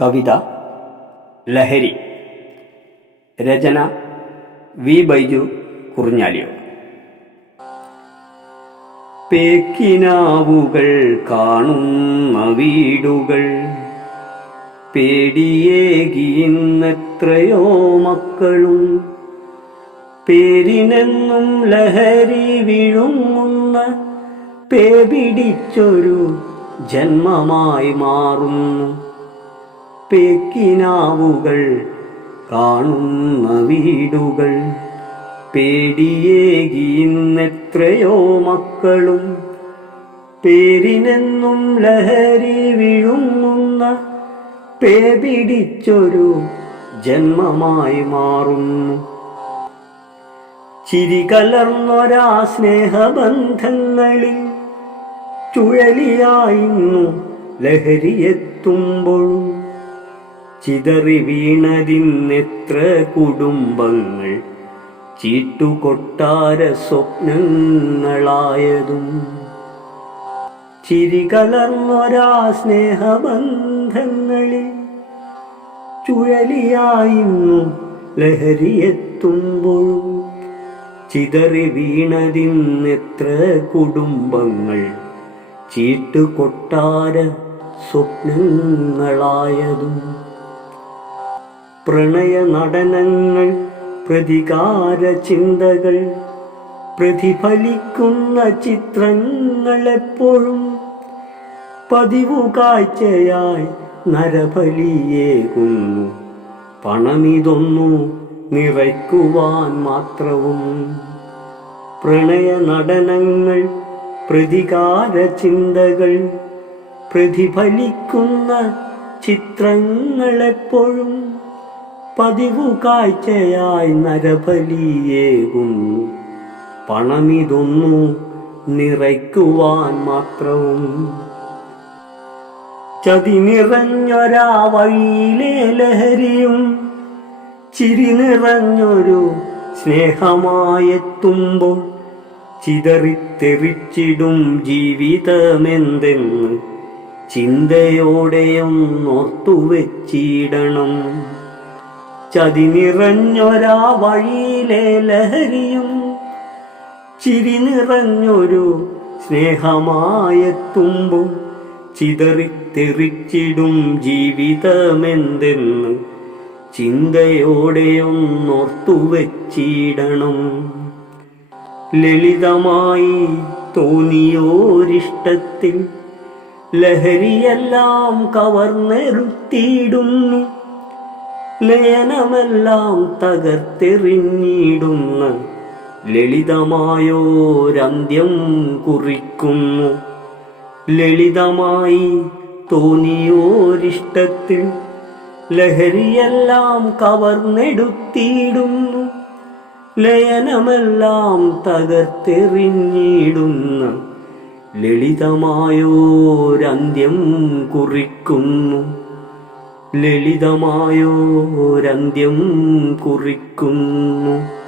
കവിത ലഹരി. രചന വി. ബൈജു കുറിഞ്ഞാലിയോ. പേക്കിനാവുകൾ കാണുന്ന വീടുകൾ പേടിയേകിയെത്രയോ മക്കളും പേരിനെന്നും ലഹരി വിഴുങ്ങുന്ന പേപിടിച്ചൊരു ജന്മമായി മാറുന്നു. പേക്കിനാവുകൾ കാണുന്ന വീടുകൾ പേടിയേകിയെത്രയോ മക്കളും പേരിനെന്നും ലഹരി വിഴുങ്ങുന്ന പേപിടിച്ചൊരു ജന്മമായി മാറുന്നു. ചിരി കലർന്നൊരാ സ്നേഹബന്ധങ്ങളിൽ ചുഴലിയായിരുന്നു ലഹരിയെത്തുമ്പോഴും ചിതറി വീണതിന്നെത്ര കുടുംബങ്ങൾ ചീട്ടുകൊട്ടാര സ്വപ്നങ്ങളായതും. ചിരി കലർന്നൊരാ സ്നേഹബന്ധങ്ങളിൽ ചുഴലിയായിരുന്നു ലഹരിയെത്തുമ്പോഴും ചിതറി വീണതിന്നെത്ര കുടുംബങ്ങൾ ചീട്ടുകൊട്ടാര സ്വപ്നങ്ങളായതും. പ്രണയ നടനങ്ങൾ, പ്രതികാര ചിന്തകൾ പ്രതിഫലിക്കുന്ന ചിത്രങ്ങളെപ്പോഴും പതിവു കാഴ്ചയായി നരബലിയേകുന്നു. പണമിതൊന്നു നിറയ്ക്കുവാൻ മാത്രവും. പ്രണയ നടനങ്ങൾ, പ്രതികാര ചിന്തകൾ പ്രതിഫലിക്കുന്ന ചിത്രങ്ങളെപ്പോഴും പതിവു കാഴ്ചയായി നരബലിയേകുന്നു. പണമിതൊന്നു നിറയ്ക്കുവാൻ മാത്രവും. ചതി നിറഞ്ഞൊരാ വഴിയിലെ ലഹരിയും ചിരി നിറഞ്ഞൊരു സ്നേഹമായെത്തുമ്പോൾ ചിതറിത്തെറിച്ചിടും ജീവിതമെന്തെന്ന് ചിന്തയോടെയൊന്നോർത്തുവെച്ചിടണം. ചതി നിറഞ്ഞൊരാ വഴിയിലെ ലഹരിയും ചിരി നിറഞ്ഞൊരു സ്നേഹമായെത്തുമ്പോൾ ചിതറിത്തെറിച്ചിടും ജീവിതമെന്തെന്ന് ചിന്തയോടെയൊന്നോർത്തുവെച്ചിടണം. ലളിതമായി തോന്നിയോരിഷ്ടത്തിൽ ലഹരിയെല്ലാം കവർന്നെറുത്തിയിടുന്നു. ലയനമെല്ലാം തകർത്തെറിഞ്ഞിടുന്ന ലളിതമായോരന്ത്യം കുറിക്കുന്നു. ലളിതമായി തോന്നിയോരിഷ്ടത്തിൽ ലഹരിയെല്ലാം കവർന്നെടുത്തിയിടുന്നു. ലയനമെല്ലാം തകർത്തെറിഞ്ഞിടുന്ന ലളിതമായോരന്ത്യം കുറിക്കുന്നു. ലളിതമായോരന്ത്യം കുറിക്കുന്നു.